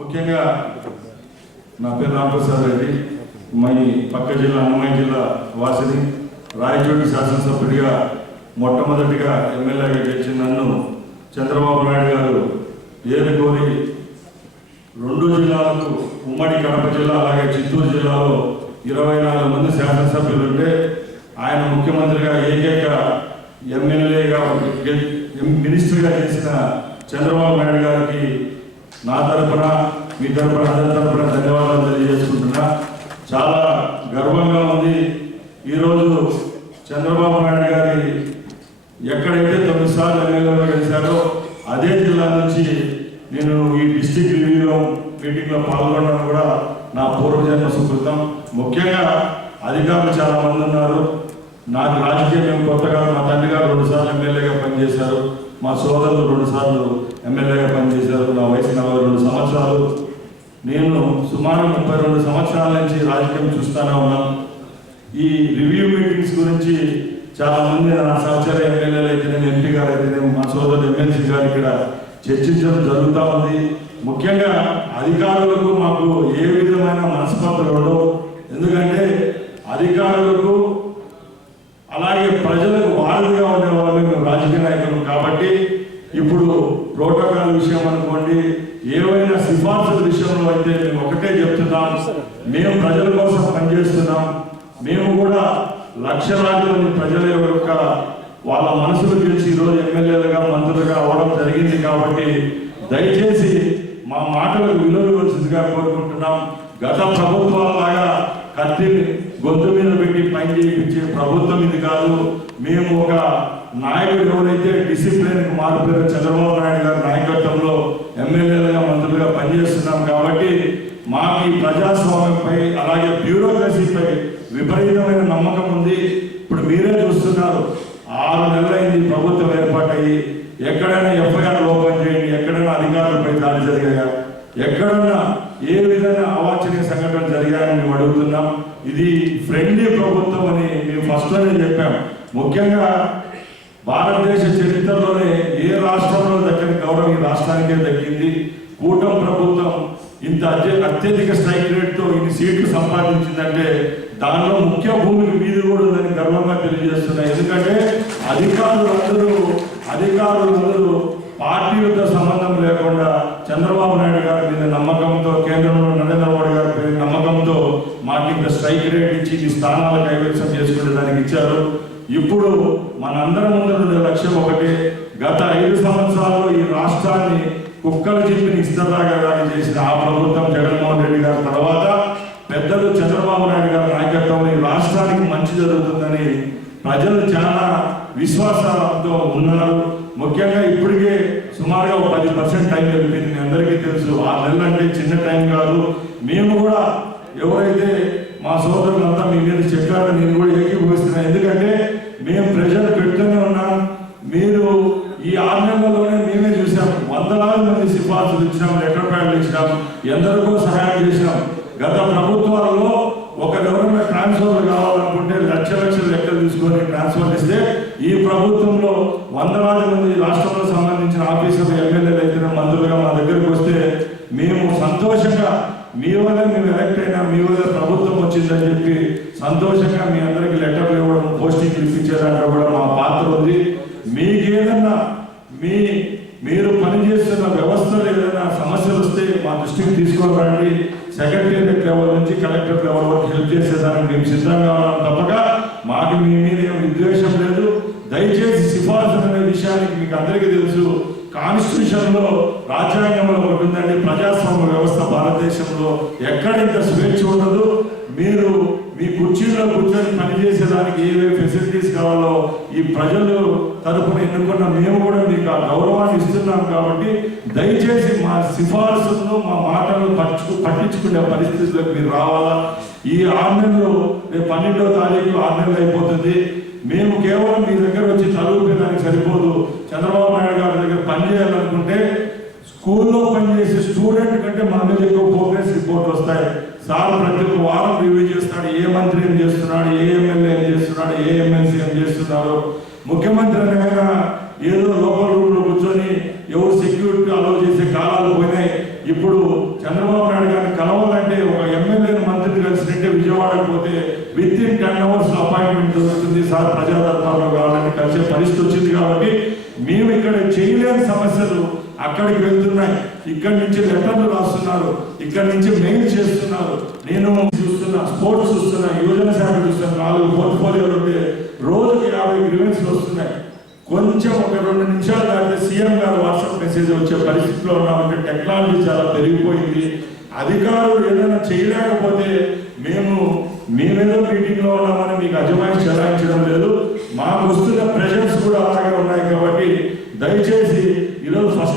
ముఖ్యంగా నా పేరు రామప్రసాద్ రెడ్డి. మై పక్క జిల్లా అన్నమయ్య జిల్లా వాసిని రాయచోటి శాసనసభ్యుడిగా మొట్టమొదటిగా ఎమ్మెల్యేగా గెలిచిన నన్ను చంద్రబాబు నాయుడు గారు ఏరుకోరి రెండు జిల్లాలకు ఉమ్మడి కడప జిల్లా అలాగే చిత్తూరు జిల్లాలో ఇరవై నాలుగు మంది శాసనసభ్యులు ఉంటే ఆయన ముఖ్యమంత్రిగా ఏకైక ఎమ్మెల్యేగా మినిస్టర్గా చేసిన చంద్రబాబు నాయుడు గారికి నా తరపున మీ తరఫున అందరి తరపున ధన్యవాదాలు తెలియజేసుకుంటున్నా. చాలా గర్వంగా ఉంది. ఈరోజు చంద్రబాబు నాయుడు గారి ఎక్కడైతే తొమ్మిది సార్లు ఎమ్మెల్యేగా గెలిచారో అదే జిల్లా నుంచి నేను ఈ డిస్టిక్ రివ్యూలో మీటింగ్లో పాల్గొనడం కూడా నా పూర్వజన్మ సుకృతం. ముఖ్యంగా అధికారులు చాలా మంది ఉన్నారు. నాకు రాజకీయం మేము కొత్తగా మా తండ్రి గారు రెండు సార్లు ఎమ్మెల్యేగా పనిచేశారు మా సోదరులు రెండుసార్లు ఎమ్మెల్యేగా పనిచేశారు నా వయసు నలభై రెండు సంవత్సరాలు. నేను సుమారు ముప్పై రెండు సంవత్సరాల నుంచి రాజకీయం చూస్తూనే ఉన్నాను ఈ రివ్యూ మీటింగ్స్ గురించి చాలామంది నా సహచర ఎమ్మెల్యేలు అయితేనే ఎంపీ గారు నేను మా సోదరుడు ఎమ్మెల్సీ గారు ఇక్కడ చర్చించడం జరుగుతూ ఉంది. ముఖ్యంగా అధికారులకు మాకు ఏ విధమైన మనస్పర్ధలు ఉండవు. ఎందుకంటే అధికారులకు అలాగే ప్రజలకు వారధిగా ఉండే వాళ్ళు మేము రాజకీయ నాయకులు కాబట్టి ఇప్పుడు ప్రోటోకాల్ విషయం అనుకోండి ఏవైనా సిఫార్సుల విషయంలో అయితే మేము ఒకటే చెప్తున్నాం మేము ప్రజల కోసం పనిచేస్తున్నాం. మేము కూడా లక్షలాది మంది ప్రజల యొక్క వాళ్ళ మనసులు గెలిచి ఈరోజు ఎమ్మెల్యేలుగా మంత్రులుగా అవ్వడం జరిగింది కాబట్టి దయచేసి మా మాటలకు విలువలు వచ్చిందిగా కోరుకుంటున్నాం. గత ప్రభుత్వాలలాగా కత్తి గొంతు మీద పెట్టి పని చేయించే ప్రభుత్వం కాదు. మేము ఒక నాయకుడు ఎవరైతే డిసిప్లిన్కు చంద్రబాబు నాయుడు గారి నాయకత్వంలో ఎమ్మెల్యేలుగా మంత్రులుగా పనిచేస్తున్నాం కాబట్టి మాకు ఈ ప్రజాస్వామ్యంపై అలాగే బ్యూరోక్రసీపై విపరీతమైన నమ్మకం ఉంది. ఇప్పుడు మీరే చూస్తున్నారు. ఆరు నెలలైంది ప్రభుత్వం ఏర్పాటయ్యి. ఎక్కడైనా ఎఫ్ఐఆర్ ఓపెన్ చేయండి. ఎక్కడైనా అధికారులపై దాడి జరిగాయా? ఎక్కడన్నా ఏ విధంగా అవాంఛనీయ సంఘటనలు జరిగాయని మేము అడుగుతున్నాం. ఇది ఫ్రెండ్లీ ప్రభుత్వం అని మేము ఫస్ట్లోనే చెప్పాం. ముఖ్యంగా భారతదేశ చరిత్రలోనే ఏ రాష్ట్రంలో దక్కని గౌరవం ఈ రాష్ట్రానికే దక్కింది? కూటమి ప్రభుత్వం ఇంత అత్యధిక స్ట్రైక్ రేట్తో ఇన్ని సీట్లు సంపాదించిందంటే దానిలో ముఖ్య భూమికి మీది కూడా ఉందని గర్వంగా తెలియజేస్తున్నాయి ఎందుకంటే అధికారులందరూ అధికారులందరూ పార్టీలతో సంబంధం లేకుండా చంద్రబాబు నాయుడు గారి మీద నమ్మకం స్థానాల కైవసం చేసుకునే దానికి ఇచ్చారు. ఇప్పుడు మనందరం ముందు లక్ష్యం ఒకటి గత ఐదు సంవత్సరాల్లో ఈ రాష్ట్రాన్ని కుక్కలు చెప్పిన ఇస్తరాగా చేసిన ఆ ప్రభుత్వం జగన్మోహన్ రెడ్డి గారి తర్వాత పెద్దలు చంద్రబాబు నాయుడు గారి నాయకత్వంలో ఈ రాష్ట్రానికి మంచి జరుగుతుందని ప్రజలు చాలా విశ్వాసంతో ఉన్నారు. ముఖ్యంగా ఇప్పటికే సుమారుగా ఒక పది పర్సెంట్ టైం వెళ్ళిపోయింది మీ అందరికీ తెలుసు ఆ నెలలు అంటే చిన్న టైం కాదు. మేము కూడా ఎవరైతే మా సోదరులంతా మీ మీద చెప్పారో నేను కూడా ఏకీభవిస్తున్నాను ఎందుకంటే మేము ప్రెషర్ పెడుతూనే ఉన్నాం. మీరు ఈ ఆరు నెలల్లోనే మేమే చూసాం వందలాది మంది సిఫార్సులు ఇచ్చినాం లెటర్ ప్యాడ్లు ఇచ్చినాం ఎందరికో సహాయం చేసినాం. గత ప్రభుత్వాలలో ఒక గవర్నమెంట్ ట్రాన్స్ఫర్ కావాలనుకుంటే లక్ష లక్షల లెక్కలు తీసుకొని ట్రాన్స్ఫర్ ఇస్తే ఈ ప్రభుత్వంలో వందలాది మంది రాష్ట్రంలో సంబంధించిన ఆఫీసర్లు ఎమ్మెల్యేలు అయితే మంత్రులుగా మా దగ్గరికి వస్తే మేము సంతోషంగా మీ వల్ల మేము ఎలక్ట్ అయినా మీ వల్ల ప్రభుత్వం వచ్చిందని చెప్పి సంతోషంగా మీ అందరికి లెటర్లు ఇవ్వడం పోస్టింగ్ ఇప్పించేదాంట్లో కూడా మా పాత్ర ఉంది. మీకేదన్నా మీ మీరు పనిచేస్తున్న వ్యవస్థలో ఏదైనా సమస్యలు వస్తే మా దృష్టికి తీసుకోవాలండి సెక్రటేరియట్ లెవెల్ నుంచి కలెక్టర్ లెవెల్ వరకు హెల్ప్ చేసేదానికి మేము సిద్ధంగా ఉన్నాం. తప్పక మాకు మీ మీద ఏం విద్వేషం లేదు. దయచేసి సిఫార్సు అనే విషయానికి మీకు అందరికీ తెలుసు. కాన్స్టిట్యూషన్లో రాజ్యాంగంలో ఉంటుందండి ప్రజాస్వామ్య వ్యవస్థ భారతదేశంలో ఎక్కడ ఇంత స్వేచ్ఛ ఉండదు. మీరు మీ కుర్చీలో కూర్చొని పనిచేసేదానికి ఏవే ఫెసిలిటీస్ కావాలో ఈ ప్రజలు తరపున ఎన్నుకున్న మేము కూడా మీకు ఆ గౌరవాన్ని ఇస్తున్నాం కాబట్టి దయచేసి మా సిఫార్సులను మా మాటలు పట్టు పట్టించుకునే పరిస్థితులకు మీరు రావాలా? ఈ ఆరు నెలలు రేపు పన్నెండో తారీఖు ఆరు నెలలు అయిపోతుంది. మేము కేవలం మీ దగ్గర వచ్చి చదువుకోవడానికి సరిపోదు. చంద్రబాబు నాయుడు గారి దగ్గర పని చేయాలనుకుంటే స్కూల్లో పనిచేసే స్టూడెంట్ కంటే మన మీద ఎక్కువ ప్రోగ్రెస్ రిపోర్ట్ వస్తాయి. సార్ ప్రతి ఒక్క వారం రివ్యూ చేస్తాడు. ఏ మంత్రి ఏం చేస్తున్నాడు? ఏ ఎమ్మెల్యే ఏం చేస్తున్నాడు? ఏ ఎమ్మెల్సీ ఏం చేస్తున్నారు ముఖ్యమంత్రి అనగా ఏదో లోపల రూమ్లో కూర్చొని ఎవరు సెక్యూరిటీ అలౌ చేసే కాలాలు పోయినాయి. ఇప్పుడు చంద్రబాబు నాయుడు గారిని కలవాలంటే ఒక ఎమ్మెల్యేని మంత్రిని కలిసినట్టే విజయవాడకు పోతే with in ten hours appointment దొరుకుతుంది. సార్ ప్రజాదత్తాలో కావాలని కలిసే పరిస్థితి వచ్చింది కాబట్టి మేము ఇక్కడ చేయలేని సమస్యలు అక్కడికి వెళ్తున్నాయి ఇక్కడి నుంచి లెటర్లు రాస్తున్నారు. ఇక్కడి నుంచి మెయిల్ చేస్తున్నారు. నేను చూస్తున్నా స్పోర్ట్స్ చూస్తున్నా యువజన శాఖ చూస్తున్నా నాలుగు పోర్ట్ఫోలియోలు ఉంటే రోజుకి యాభై గ్రీవెన్స్లు వస్తున్నాయి. కొంచెం ఒక రెండు నిమిషాలు దాటితే సీఎం గారు వాట్సాప్ మెసేజ్ వచ్చే పరిస్థితిలో ఉన్నామంటే టెక్నాలజీ చాలా పెరిగిపోయింది. అధికారులు ఏదైనా చేయలేకపోతే మేము మేమేదో మీటింగ్లో ఉన్నామని మీకు అజమాయి చెలాయించడం లేదు. మాకు వస్తున్న ప్రెషర్స్ కూడా అలాగే ఉన్నాయి కాబట్టి దయచేసి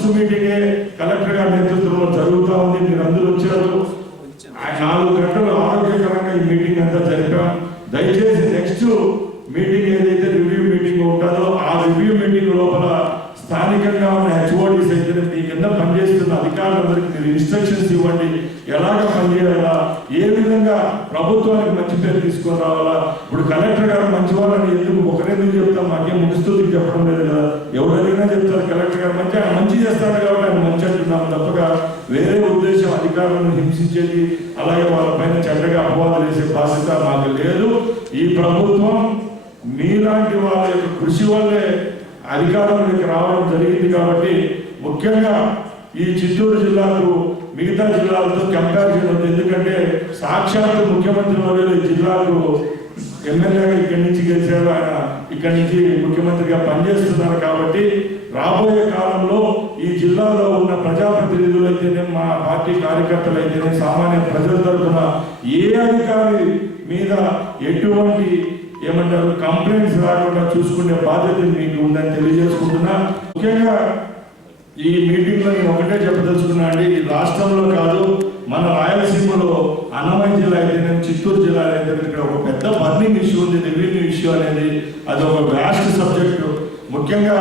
ఫస్ట్ మీటింగే కలెక్టర్ గారి నేతృత్వంలో జరుగుతూ ఉంది. మీరు అందరూ వచ్చారు. నాలుగు గంటలు ఆరోగ్యకరంగా ఈ మీటింగ్ అంతా చెప్తాం మాకేం ముగిస్తుంది చెప్పడం లేదు కదా. ఎవరైనా చెప్తారు కలెక్టర్ గారు మంచి ఆయన మంచి చేస్తాడు కాబట్టి ఆయన మంచి అంటున్నాము తప్పగా వేరే ఉద్దేశం అధికారులను హింసించేది అలాగే వాళ్ళ పైన చెడ్డగా అపవాదాలు వేసే బాధ్యత మాకు లేదు. ఈ ప్రభుత్వం మీలాంటి వాళ్ళ యొక్క కృషి వల్లే అధికారంలోకి రావడం జరిగింది కాబట్టి ముఖ్యంగా ఈ చిత్తూరు జిల్లాకు మిగతా జిల్లాలతో కంపారిజన్ ఉంది ఎందుకంటే సాక్షాత్ ముఖ్యమంత్రి వర్యులు ఈ జిల్లాకు ఎమ్మెల్యేగా ఇక్కడి నుంచి గెలిచారు. ఆయన ఇక్కడి నుంచి ముఖ్యమంత్రిగా పనిచేస్తున్నారు కాబట్టి రాబోయే కాలంలో ఈ జిల్లాలో ఉన్న ప్రజాప్రతినిధులు అయితేనే మా పార్టీ కార్యకర్తలు అయితేనే సామాన్య ప్రజల తరఫున ఏ అధికారి మీద ఎటువంటి ఏమంటారు కంప్లైంట్స్ రాకుండా చూసుకునే బాధ్యత మీకు ఉందని తెలియజేసుకుంటున్నా. ముఖ్యంగా ఈ మీటింగ్లో నేను ఒకటే చెప్పదలుచుకున్నా అండి ఈ రాష్ట్రంలో కాదు మన రాయలసీమలో అన్నమయ్య జిల్లా అయితేనే చిత్తూరు జిల్లా అయితేనే ఇక్కడ ఒక పెద్ద బర్నింగ్ ఇష్యూ ఉంది రివెన్యూ ఇష్యూ అనేది అది ఒక వ్యాస్ట్ సబ్జెక్టు. ముఖ్యంగా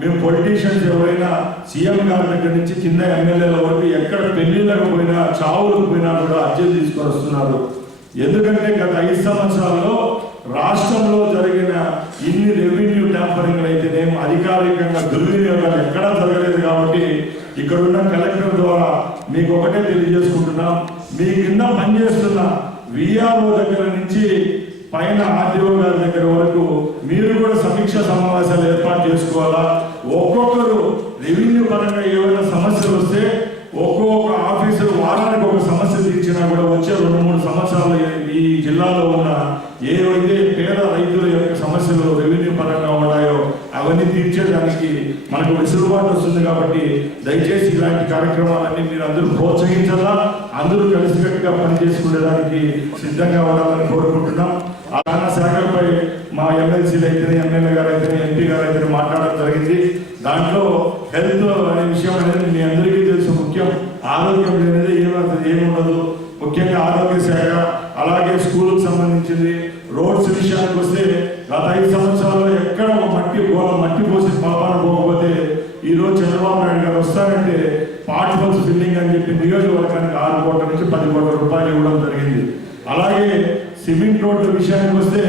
మేము పొలిటీషియన్స్ ఎవరైనా సీఎం గారి దగ్గర నుంచి కింద ఎమ్మెల్యేల వరకు ఎక్కడ పెళ్ళిళ్ళకు పోయినా చావులకు పోయినా కూడా అర్జీలు తీసుకొని వస్తున్నారు. ఎందుకంటే గత ఐదు సంవత్సరాల్లో రాష్ట్రంలో జరిగిన ఇన్ని రెవెన్యూ ట్యాంపరింగ్లు అయితేనేమో అధికారికంగా దుర్వినియోగాలు ఎక్కడా జరగలేదు కాబట్టి ఇక్కడ ఉన్న కలెక్టర్ ద్వారా మీకు ఒకటే తెలియజేసుకుంటున్నాం. మీ కింద పనిచేస్తున్న విఆర్ఓ దగ్గర నుంచి పైన ఆర్డీఓ గారి దగ్గర వరకు మీరు కూడా సమీక్ష సమావేశాలు ఏర్పాటు చేసుకోవాలా? ఒక్కొక్కరు రెవెన్యూ పరంగా ఏమైనా సమస్యలు వస్తే ఒక్కొక్క ఆఫీసర్ వారానికి ఒక సమస్య తీర్చినా కూడా వచ్చే రెండు మూడు సంవత్సరాలు ఈ జిల్లాలో ఉన్న ఏవైతే పేద రైతుల యొక్క సమస్యలు రెవెన్యూ పరంగా ఉన్నాయో అవన్నీ తీర్చేదానికి మనకు వెసులుబాటు వస్తుంది కాబట్టి దయచేసి ఇలాంటి కార్యక్రమాలన్నీ మీరు అందరూ ప్రోత్సహించాలా? అందరూ కలిసికట్టుగా పనిచేసుకునేదానికి సిద్ధంగా ఉండాలని కోరుకుంటున్నాం. ఆ నానా శాఖలపై మా ఎమ్మెల్సీలు అయితేనే ఎమ్మెల్యే గారు అయితేనే ఎంపీ గారు అయితేనే మాట్లాడడం జరిగింది. దాంట్లో హెల్త్ అనే విషయం అనేది మీ అందరికీ తెలుసు. ముఖ్యం ఆరోగ్యం అనేది ఏమవుతుంది ఏముండదు ముఖ్యంగా ఆరోగ్య శాఖ అలాగే స్కూల్కి సంబంధించింది. రోడ్స్ విషయానికి వస్తే గత ఐదు సంవత్సరాల్లో ఎక్కడ ఒక మట్టి గోల మట్టి పోసి పాపాన పోకపోతే ఈ రోజు చంద్రబాబు నాయుడు గారు వస్తారంటే పార్ట్ హౌస్ బిల్డింగ్ అని చెప్పి నియోజకవర్గానికి ఆరు కోట్ల నుంచి పది కోట్ల రూపాయలు ఇవ్వడం జరిగింది. అలాగే సిమెంట్ రోడ్ల విషయానికి వస్తే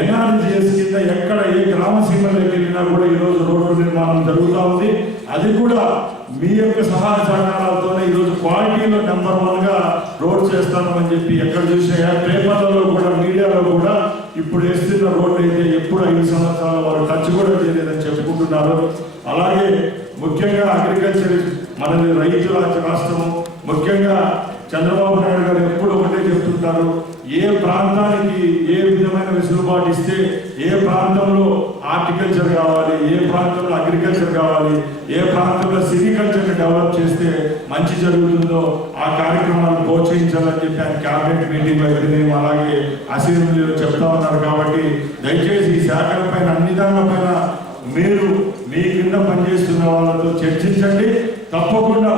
ఎన్ఆర్జిఎస్ కింద ఎక్కడ ఏ గ్రామ సీమలోకి వెళ్ళినా కూడా ఈ రోజు రోడ్డు నిర్మాణం జరుగుతూ ఉంది. అది కూడా మీ యొక్క సహాయ సహకారాలతోనే ఈ క్వాలిటీలో నెంబర్ వన్గా రోడ్ చేస్తామని చెప్పి ఎక్కడ చూసినా పేపర్లలో కూడా మీడియాలో కూడా ఇప్పుడు వేస్తున్న రోడ్డు అయితే ఎప్పుడు ఐదు సంవత్సరాల వారు టచ్ కూడా చేయలేదని చెప్పుకుంటున్నారు. అలాగే ముఖ్యంగా అగ్రికల్చర్ మనది రైతు రాష్ట్రము. ముఖ్యంగా చంద్రబాబు నాయుడు గారు ఎప్పుడు ఒకటే చెప్తుంటారు ఏ ప్రాంతానికి ఏ విధమైన వెసులుబాటు ఇస్తే ఏ ప్రాంతంలో హార్టికల్చర్ కావాలి ఏ ప్రాంతంలో అగ్రికల్చర్ కావాలి ఏ ప్రాంతంలో సిరికల్చర్ డెవలప్ చేస్తే మంచి జరుగుతుందో ఆ కార్యక్రమాలను ప్రోత్సహించాలని చెప్పి ఆయన క్యాబినెట్ మీటింగ్ మేము అలాగే అసెంబ్లీలో చెప్తా ఉన్నారు కాబట్టి దయచేసి ఈ శాఖల పైన అన్ని దానిపైన మీరు మీ కింద పనిచేస్తున్న వాళ్ళతో చర్చించండి. తప్పకుండా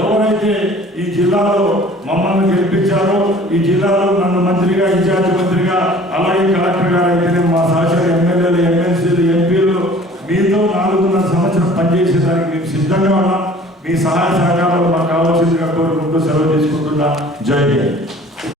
ఎవరైతే ఈ జిల్లాలో మమ్మల్ని గెలిపించారు. ఈ జిల్లాలో నన్ను మంత్రిగా ఇన్ఛార్జ్ మంత్రిగా అలాగే కలెక్టర్ గారు అయితేనే మా సహచర ఎమ్మెల్యేలు ఎమ్మెల్సీలు ఎంపీలు మీతో నాలుగున్నర సంవత్సరం పనిచేసేదానికి మేము సిద్ధంగా ఉన్నాం. మీ సహాయ సహకారాలు మాకు కావాల్సిందిగా కోరుకుంటూ సెలవు తీసుకుంటున్నా. జై